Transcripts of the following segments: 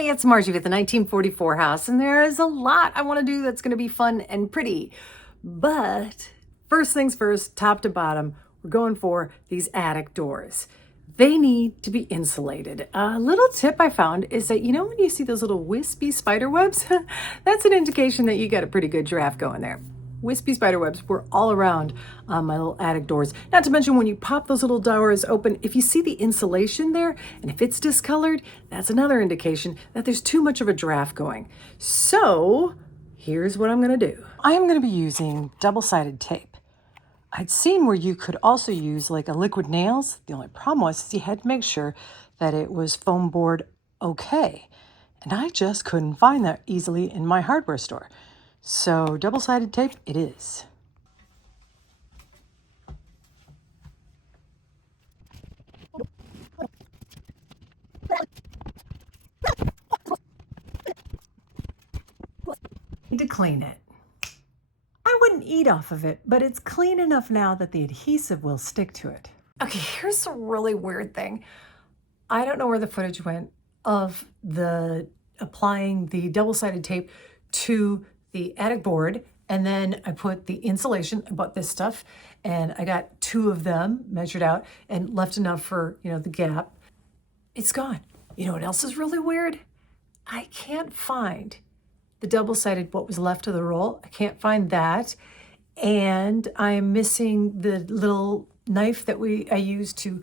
Hi, it's Margie with the 1944 house, and there is a lot I want to do that's going to be fun and pretty. But first things first, top to bottom, we're going for these attic doors. They need to be insulated. A little tip I found is that, when you see those little wispy spider webs, that's an indication that you got a pretty good draft going there. Wispy spider webs were all around my little attic doors. Not to mention when you pop those little doors open, if you see the insulation there, and if it's discolored, that's another indication that there's too much of a draft going. So here's what I'm gonna do. I am gonna be using double-sided tape. I'd seen where you could also use like a liquid nails. The only problem was you had to make sure that it was foam board okay. And I just couldn't find that easily in my hardware store. So double-sided tape it is. To clean it. I wouldn't eat off of it, but it's clean enough now that the adhesive will stick to it. Okay, here's a really weird thing. I don't know where the footage went of the applying the double-sided tape to the attic board, and then I put the insulation. I bought this stuff, and I got 2 of them measured out and left enough for, the gap. It's gone. You know what else is really weird? I can't find the double-sided, what was left of the roll. I can't find that. And I'm missing the little knife that I used to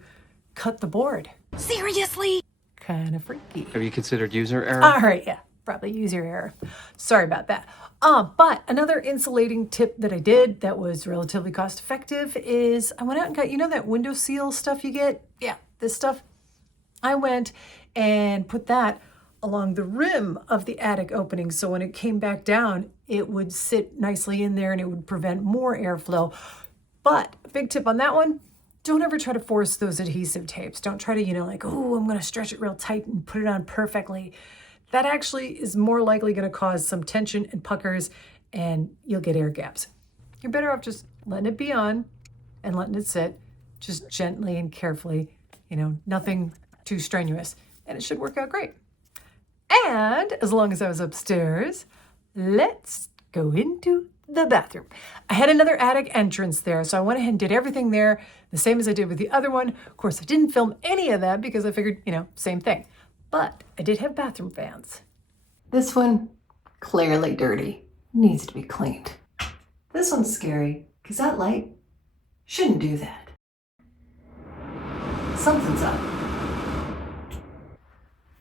cut the board. Seriously? Kind of freaky. Have you considered user error? All right, yeah, probably user error. Sorry about that. But another insulating tip that I did that was relatively cost effective is I went out and got, that window seal stuff you get? Yeah, this stuff. I went and put that along the rim of the attic opening, so when it came back down, it would sit nicely in there and it would prevent more airflow. But a big tip on that one, don't ever try to force those adhesive tapes. Don't try to, I'm going to stretch it real tight and put it on perfectly. That actually is more likely going to cause some tension and puckers, and you'll get air gaps. You're better off just letting it be on and letting it sit, just gently and carefully, nothing too strenuous, and it should work out great. And as long as I was upstairs, let's go into the bathroom. I had another attic entrance there, so I went ahead and did everything there the same as I did with the other one. Of course, I didn't film any of that because I figured, same thing. But I did have bathroom fans. This one, clearly dirty, needs to be cleaned. This one's scary because that light shouldn't do that. Something's up.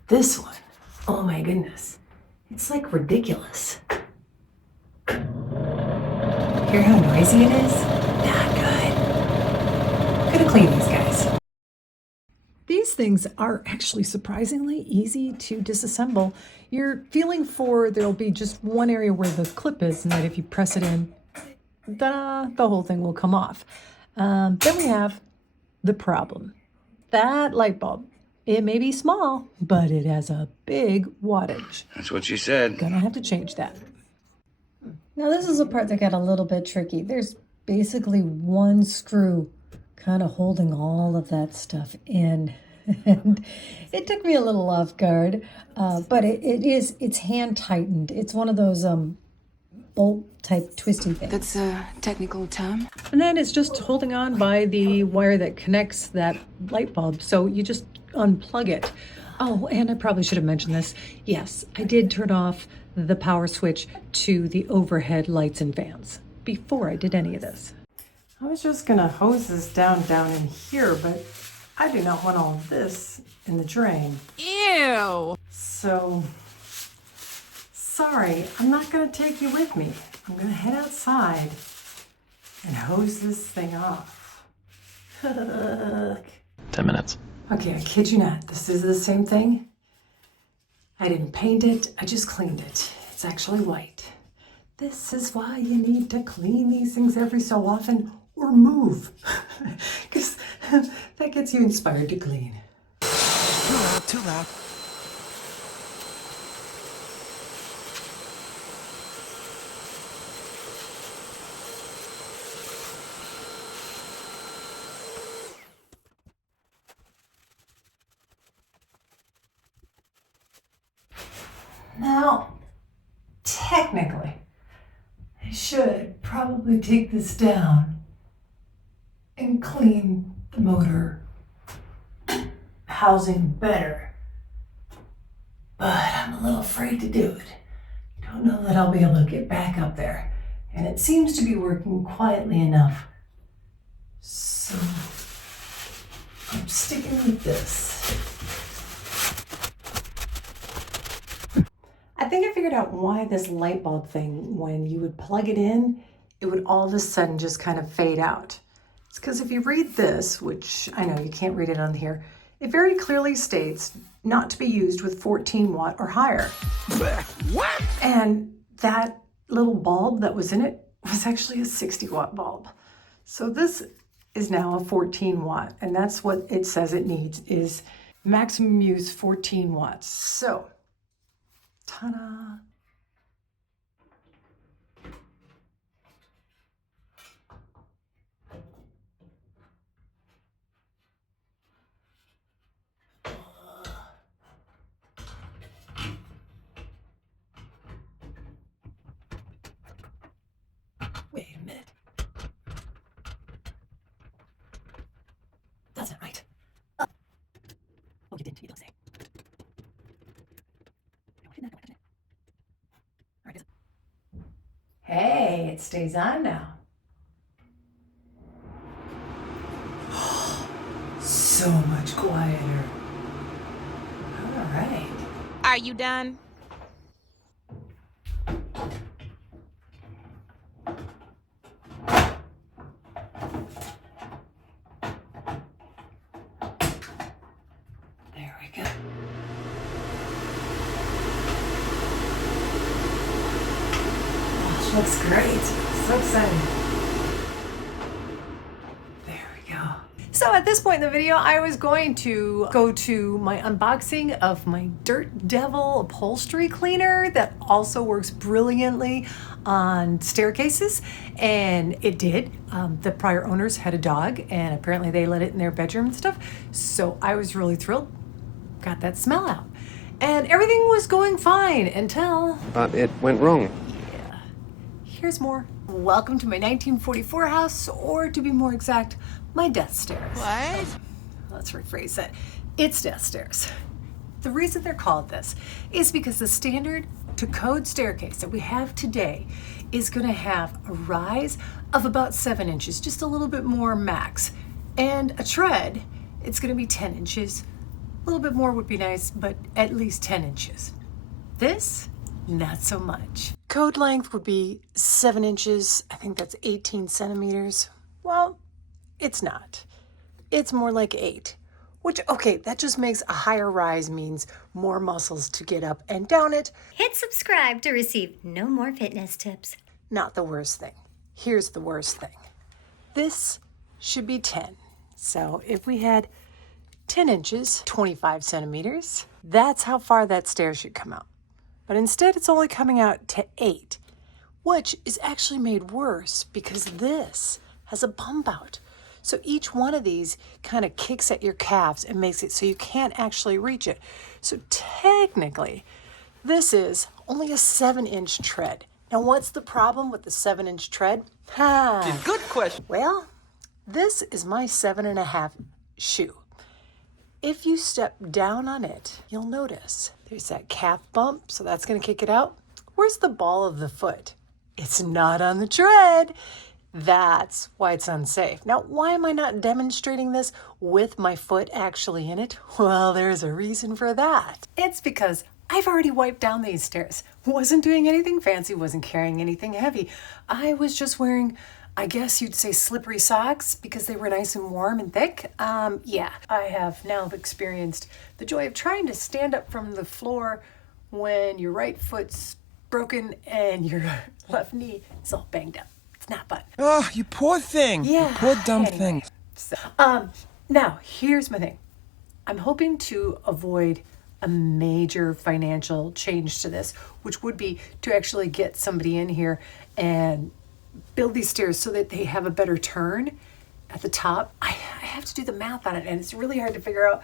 This one, oh my goodness, it's like ridiculous. Hear how noisy it is? Not good. Gonna clean these guys. These things are actually surprisingly easy to disassemble. You're feeling for there'll be just one area where the clip is, and that if you press it in, the whole thing will come off. Then we have the problem. That light bulb. It may be small, but it has a big wattage. That's what she said. Gonna have to change that. Now this is the part that got a little bit tricky. There's basically one screw kind of holding all of that stuff in. And it took me a little off guard, but it's hand tightened. It's one of those bolt type twisty things. That's a technical term. And then it's just holding on by the wire that connects that light bulb. So you just unplug it. Oh, and I probably should have mentioned this. Yes, I did turn off the power switch to the overhead lights and fans before I did any of this. I was just gonna hose this down in here, but I do not want all of this in the drain. Ew! So, sorry, I'm not gonna take you with me. I'm gonna head outside and hose this thing off. 10 minutes. Okay, I kid you not, this is the same thing. I didn't paint it, I just cleaned it. It's actually white. This is why you need to clean these things every so often or move, because that gets you inspired to clean. Too loud, too loud. Now, technically, I should probably take this down and clean the motor housing better. But I'm a little afraid to do it. Don't know that I'll be able to get back up there. And it seems to be working quietly enough. So I'm sticking with this. I think I figured out why this light bulb thing, when you would plug it in, it would all of a sudden just kind of fade out. It's because if you read this, which I know you can't read it on here, it very clearly states not to be used with 14 watt or higher. What? And that little bulb that was in it was actually a 60 watt bulb. So this is now a 14 watt, and that's what it says it needs, is maximum use 14 watts. So, ta-da. Wait a minute. That's not right. Oh, you didn't. You don't say. No, I didn't. All right, hey, it stays on now. So much quieter. All right. Are you done? There we go. Oh, she looks great. So excited. There we go. So at this point in the video, I was going to go to my unboxing of my Dirt Devil upholstery cleaner that also works brilliantly on staircases, and it did. The prior owners had a dog, and apparently they let it in their bedroom and stuff, so I was really thrilled. Got that smell out. And everything was going fine until... But it went wrong. Here's more. Welcome to my 1944 house, or to be more exact, my death stairs. What? Let's rephrase that. It's death stairs. The reason they're called this is because the standard to code staircase that we have today is going to have a rise of about 7 inches, just a little bit more max. And a tread, it's going to be 10 inches. A little bit more would be nice, but at least 10 inches. This, not so much. Code length would be 7 inches. I think that's 18 centimeters. Well, it's not. It's more like 8. Which, okay, that just makes a higher rise means more muscles to get up and down it. Hit subscribe to receive no more fitness tips. Not the worst thing. Here's the worst thing. This should be 10. So if we had 10 inches, 25 centimeters, that's how far that stair should come out. But instead it's only coming out to 8, which is actually made worse because this has a bump out. So each one of these kind of kicks at your calves and makes it so you can't actually reach it. So technically, this is only a 7-inch tread. Now, what's the problem with the 7-inch tread? Good question. Well, this is my 7.5 shoe. If you step down on it, you'll notice there's that calf bump, so that's going to kick it out. Where's the ball of the foot? It's not on the tread. That's why it's unsafe. Now, why am I not demonstrating this with my foot actually in it? Well, there's a reason for that. It's because I've already wiped down these stairs. Wasn't doing anything fancy, wasn't carrying anything heavy. I was just wearing, I guess you'd say, slippery socks because they were nice and warm and thick. Yeah, I have now experienced the joy of trying to stand up from the floor when your right foot's broken and your left knee is all banged up. It's not fun. Oh, you poor thing. Yeah. You poor dumb anyway. thing. So, now, here's my thing. I'm hoping to avoid a major financial change to this, which would be to actually get somebody in here and build these stairs so that they have a better turn at the top. I have to do the math on it, and it's really hard to figure out.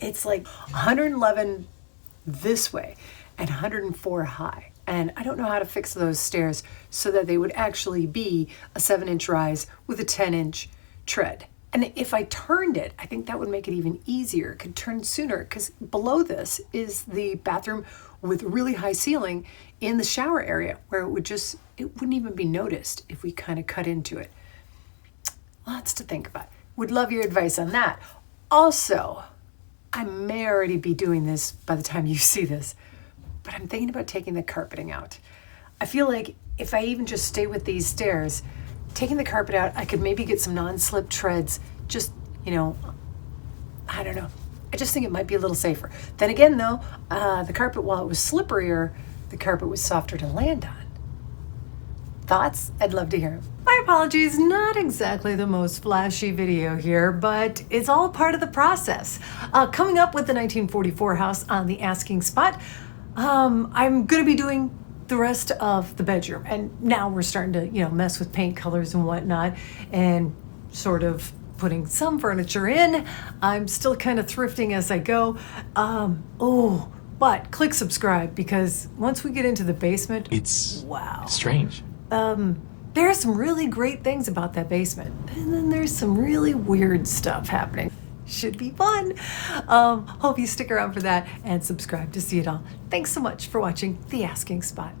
It's like 111 this way, and 104 high. And I don't know how to fix those stairs so that they would actually be a 7-inch rise with a 10-inch tread. And if I turned it, I think that would make it even easier. It could turn sooner because below this is the bathroom with really high ceiling in the shower area where it wouldn't even be noticed if we kind of cut into it. Lots to think about. Would love your advice on that. Also, I may already be doing this by the time you see this, but I'm thinking about taking the carpeting out. I feel like if I even just stay with these stairs, taking the carpet out, I could maybe get some non-slip treads, just, I don't know. I just think it might be a little safer. Then again though, the carpet, while it was slipperier, the carpet was softer to land on. Thoughts? I'd love to hear them. My apologies, not exactly the most flashy video here, but it's all part of the process. Coming up with the 1944 house on the asking spot, I'm gonna be doing the rest of the bedroom. And now we're starting to, mess with paint colors and whatnot and sort of putting some furniture in. I'm still kind of thrifting as I go. But click subscribe because once we get into the basement, It's wow. strange. There are some really great things about that basement. And then there's some really weird stuff happening. Should be fun. Hope you stick around for that and subscribe to see it all. Thanks so much for watching The Asking Spot.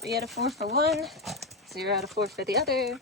3 out of 4 for one, 0 out of 4 for the other.